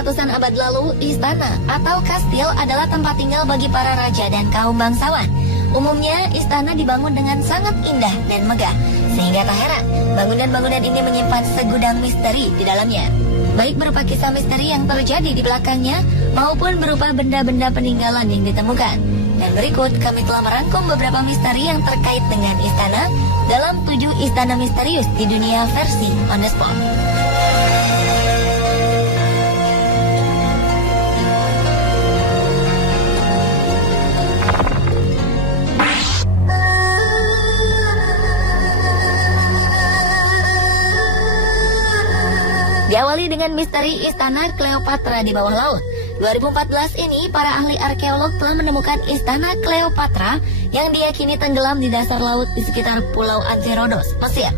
ratusan abad lalu, istana atau kastil adalah tempat tinggal bagi para raja dan kaum bangsawan. Umumnya, istana dibangun dengan sangat indah dan megah, sehingga tak heran bangunan-bangunan ini menyimpan segudang misteri di dalamnya. Baik berupa kisah misteri yang terjadi di belakangnya, maupun berupa benda-benda peninggalan yang ditemukan. Dan berikut kami telah merangkum beberapa misteri yang terkait dengan istana dalam 7 istana misterius di dunia versi On The Spot. Diawali dengan misteri Istana Cleopatra di bawah laut. 2014 ini, para ahli arkeolog telah menemukan Istana Cleopatra yang diyakini tenggelam di dasar laut di sekitar Pulau Antirodos, Mesir.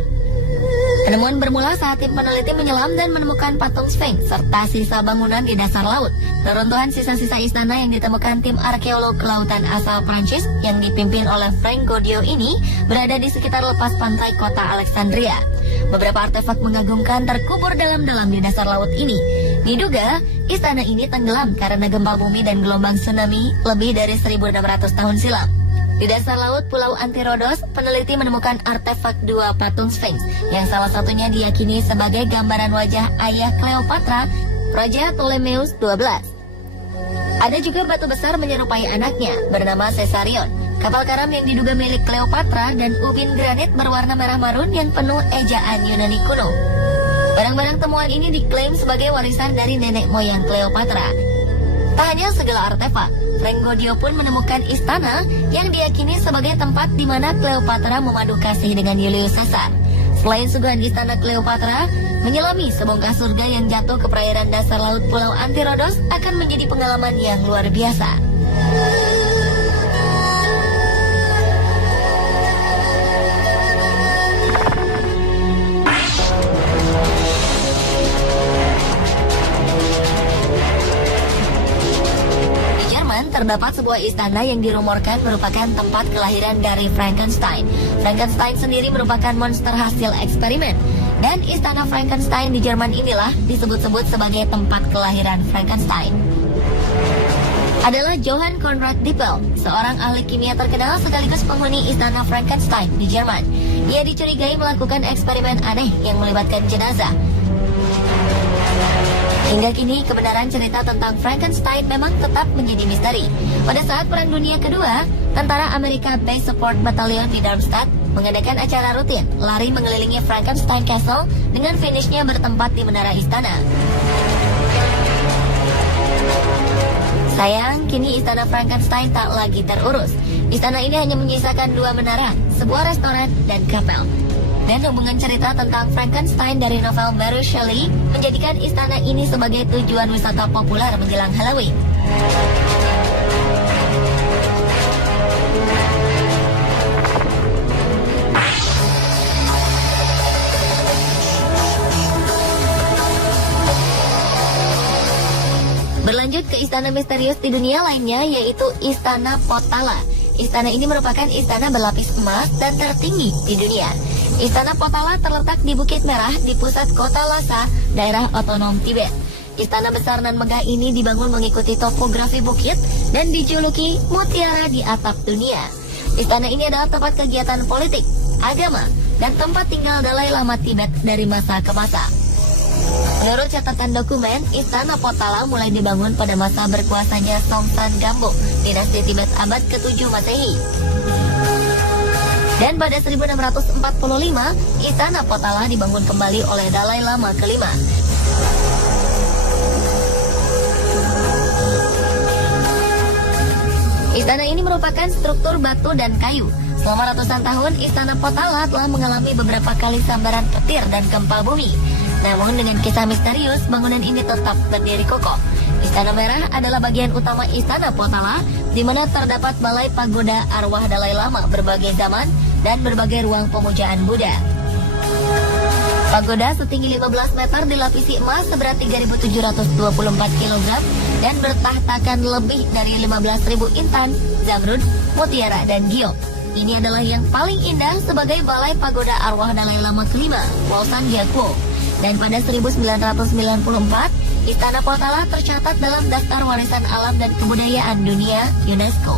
Penemuan bermula saat tim peneliti menyelam dan menemukan patung Sphinx serta sisa bangunan di dasar laut. Reruntuhan sisa-sisa istana yang ditemukan tim arkeolog kelautan asal Prancis yang dipimpin oleh Frank Godiot ini berada di sekitar lepas pantai kota Alexandria. Beberapa artefak mengagumkan terkubur dalam-dalam di dasar laut ini. Diduga, istana ini tenggelam karena gempa bumi dan gelombang tsunami lebih dari 1.600 tahun silam. Di dasar laut Pulau Antirodos, peneliti menemukan artefak 2 patung Sphinx, yang salah satunya diyakini sebagai gambaran wajah ayah Cleopatra, Raja Ptolemeus XII. Ada juga batu besar menyerupai anaknya, bernama Caesarion, kapal karam yang diduga milik Cleopatra, dan ubin granit berwarna merah marun yang penuh ejaan Yunani kuno. Barang-barang temuan ini diklaim sebagai warisan dari nenek moyang Cleopatra. Tak hanya segala artefak, Frank Godiot pun menemukan istana yang diyakini sebagai tempat di mana Cleopatra memadu kasih dengan Julius Caesar. Selain suguhan istana Cleopatra, menyelami sebongkah surga yang jatuh ke perairan dasar laut Pulau Antirodos akan menjadi pengalaman yang luar biasa. Terdapat sebuah istana yang dirumorkan merupakan tempat kelahiran dari Frankenstein. Frankenstein sendiri merupakan monster hasil eksperimen. Dan istana Frankenstein di Jerman inilah disebut-sebut sebagai tempat kelahiran Frankenstein. Adalah Johann Conrad Dippel, seorang ahli kimia terkenal sekaligus penghuni istana Frankenstein di Jerman. Ia dicurigai melakukan eksperimen aneh yang melibatkan jenazah. Hingga kini, kebenaran cerita tentang Frankenstein memang tetap menjadi misteri. Pada saat Perang Dunia Kedua, tentara Amerika Base Support Battalion di Darmstadt mengadakan acara rutin lari mengelilingi Frankenstein Castle dengan finishnya bertempat di menara istana. Sayang, kini istana Frankenstein tak lagi terurus. Istana ini hanya menyisakan 2 menara, sebuah restoran, dan kapel. Dan hubungan cerita tentang Frankenstein dari novel Mary Shelley menjadikan istana ini sebagai tujuan wisata populer menjelang Halloween. Berlanjut ke istana misterius di dunia lainnya, yaitu Istana Potala. Istana ini merupakan istana berlapis emas dan tertinggi di dunia. Istana Potala terletak di Bukit Merah di pusat kota Lhasa, daerah otonom Tibet. Istana besar nan megah ini dibangun mengikuti topografi bukit dan dijuluki Mutiara di Atap Dunia. Istana ini adalah tempat kegiatan politik, agama, dan tempat tinggal Dalai Lama Tibet dari masa ke masa. Menurut catatan dokumen, Istana Potala mulai dibangun pada masa berkuasanya Songsan Gambok, dinasti Tibet abad ke-7 Masehi. Dan pada 1645, Istana Potala dibangun kembali oleh Dalai Lama kelima. Istana ini merupakan struktur batu dan kayu. Selama ratusan tahun, Istana Potala telah mengalami beberapa kali sambaran petir dan gempa bumi. Namun dengan kisah misterius, bangunan ini tetap berdiri kokoh. Istana Merah adalah bagian utama Istana Potala, di mana terdapat balai pagoda arwah Dalai Lama berbagai zaman dan berbagai ruang pemujaan Buddha. Pagoda setinggi 15 meter dilapisi emas seberat 3.724 kg dan bertahtakan lebih dari 15.000 intan, zamrud, mutiara, dan giok. Ini adalah yang paling indah sebagai balai pagoda arwah Dalai Lama kelima, Wolsan Gyatso. Dan pada 1994, Istana Potala tercatat dalam Daftar Warisan Alam dan Kebudayaan Dunia UNESCO.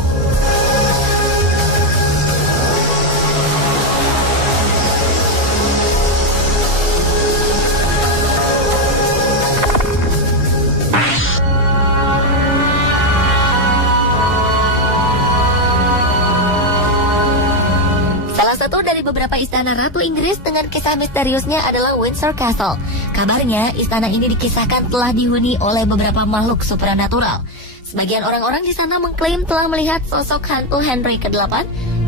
Satu dari beberapa istana Ratu Inggris dengan kisah misteriusnya adalah Windsor Castle. Kabarnya, istana ini dikisahkan telah dihuni oleh beberapa makhluk supranatural. Sebagian orang-orang di sana mengklaim telah melihat sosok hantu Henry ke-8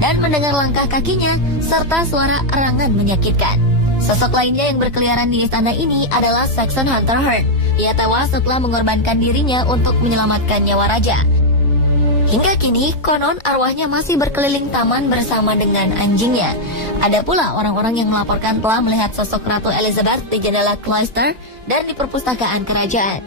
dan mendengar langkah kakinya serta suara erangan menyakitkan. Sosok lainnya yang berkeliaran di istana ini adalah Saxon Hunter Hearn. Ia tewas setelah mengorbankan dirinya untuk menyelamatkan nyawa raja. Hingga kini, konon arwahnya masih berkeliling taman bersama dengan anjingnya. Ada pula orang-orang yang melaporkan telah melihat sosok Ratu Elizabeth di jendela Cloister dan di perpustakaan kerajaan.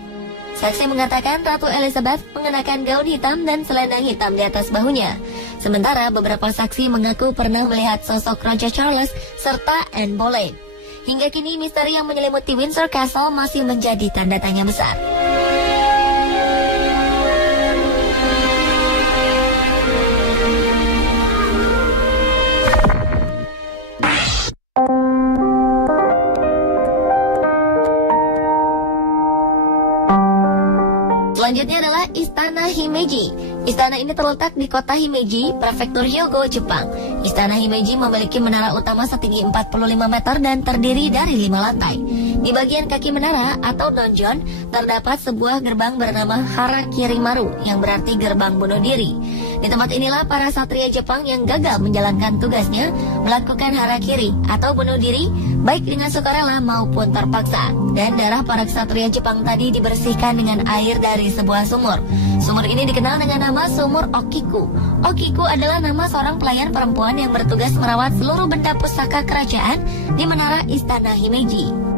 Saksi mengatakan Ratu Elizabeth mengenakan gaun hitam dan selendang hitam di atas bahunya. Sementara beberapa saksi mengaku pernah melihat sosok Raja Charles serta Anne Boleyn. Hingga kini, misteri yang menyelimuti Windsor Castle masih menjadi tanda tanya besar. Selanjutnya adalah Istana Himeji. Istana ini terletak di kota Himeji, prefektur Hyogo, Jepang. Istana Himeji memiliki menara utama setinggi 45 meter dan terdiri dari 5 lantai. Di bagian kaki menara atau donjon terdapat sebuah gerbang bernama Harakiri-maru yang berarti gerbang bunuh diri. Di tempat inilah para satria Jepang yang gagal menjalankan tugasnya melakukan harakiri atau bunuh diri baik dengan sukarela maupun terpaksa. Dan darah para ksatria Jepang tadi dibersihkan dengan air dari sebuah sumur. Sumur ini dikenal dengan nama Sumur Okiku. Okiku adalah nama seorang pelayan perempuan yang bertugas merawat seluruh benda pusaka kerajaan di menara Istana Himeji.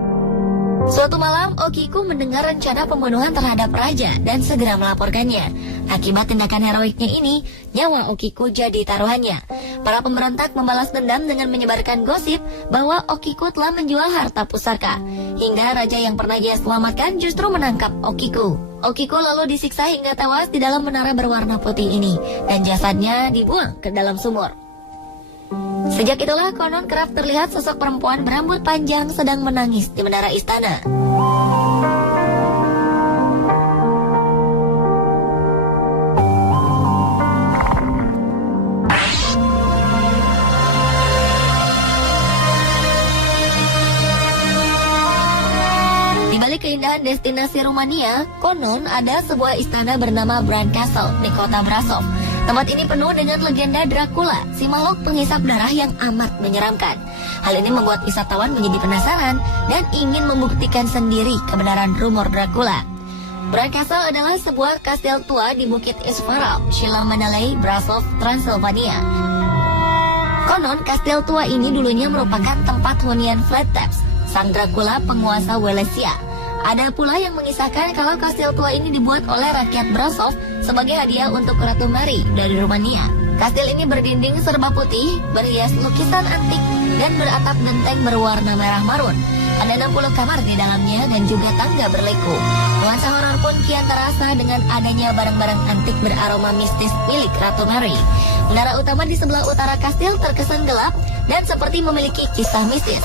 Suatu malam, Okiku mendengar rencana pembunuhan terhadap raja dan segera melaporkannya. Akibat tindakan heroiknya ini, nyawa Okiku jadi taruhannya. Para pemberontak membalas dendam dengan menyebarkan gosip bahwa Okiku telah menjual harta pusaka. Hingga raja yang pernah ia selamatkan justru menangkap Okiku. Okiku lalu disiksa hingga tewas di dalam menara berwarna putih ini, dan jasadnya dibuang ke dalam sumur. Sejak itulah konon kerap terlihat sosok perempuan berambut panjang sedang menangis di menara istana. Di balik keindahan destinasi Rumania, konon ada sebuah istana bernama Bran Castle di kota Brasov. Tempat ini penuh dengan legenda Dracula, si makhluk penghisap darah yang amat menyeramkan. Hal ini membuat wisatawan menjadi penasaran dan ingin membuktikan sendiri kebenaran rumor Dracula. Bran Castle adalah sebuah kastil tua di Bukit Isvarov, Shilomanalai, Brasov, Transylvania. Konon, kastil tua ini dulunya merupakan tempat hunian Vlad Tepes, sang Dracula penguasa Wallachia. Ada pula yang mengisahkan kalau kastil tua ini dibuat oleh rakyat Brasov sebagai hadiah untuk Ratu Mary dari Rumania. Kastil ini berdinding serba putih, berhias lukisan antik, dan beratap genteng berwarna merah marun. Ada 60 kamar di dalamnya dan juga tangga berliku. Nuansa horor pun kian terasa dengan adanya barang-barang antik beraroma mistis milik Ratu Mary. Menara utama di sebelah utara kastil terkesan gelap dan seperti memiliki kisah mistis.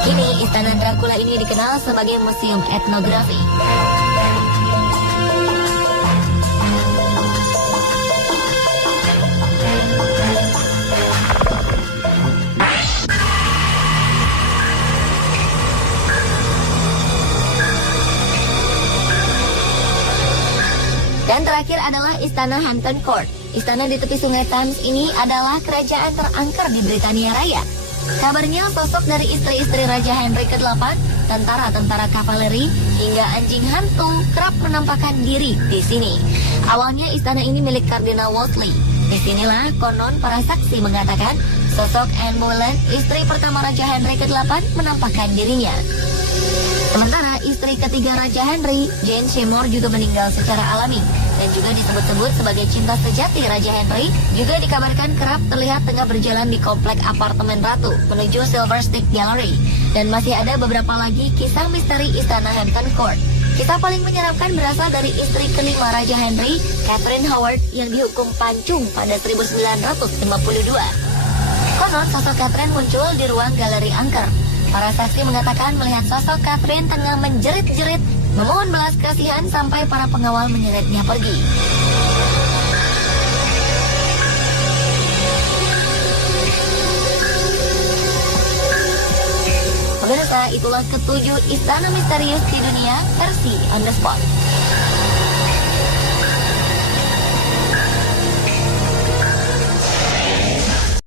Kini, Istana Dracula ini dikenal sebagai museum etnografi. Dan terakhir adalah Istana Hampton Court. Istana di tepi sungai Thames ini adalah kerajaan terangker di Britania Raya. Kabarnya sosok dari istri-istri Raja Henry ke-8, tentara-tentara kavaleri, hingga anjing hantu kerap menampakkan diri di sini. Awalnya istana ini milik Kardinal Wolsey. Disinilah konon para saksi mengatakan sosok Anne Boleyn, istri pertama Raja Henry ke-8, menampakkan dirinya. Sementara istri ketiga Raja Henry, Jane Seymour, juga meninggal secara alami dan juga disebut-sebut sebagai cinta sejati Raja Henry, juga dikabarkan kerap terlihat tengah berjalan di komplek apartemen ratu menuju Silver Stick Gallery. Dan masih ada beberapa lagi kisah misteri Istana Hampton Court. Kisah paling menyeramkan berasal dari istri kelima Raja Henry, Catherine Howard, yang dihukum pancung pada 1952. Konon sosok Catherine muncul di ruang galeri angker. Para saksi mengatakan melihat sosok Catherine tengah menjerit-jerit, memohon belas kasihan sampai para pengawal menyeretnya pergi. Pemirsa, itulah ketujuh istana misterius di dunia versi On The Spot.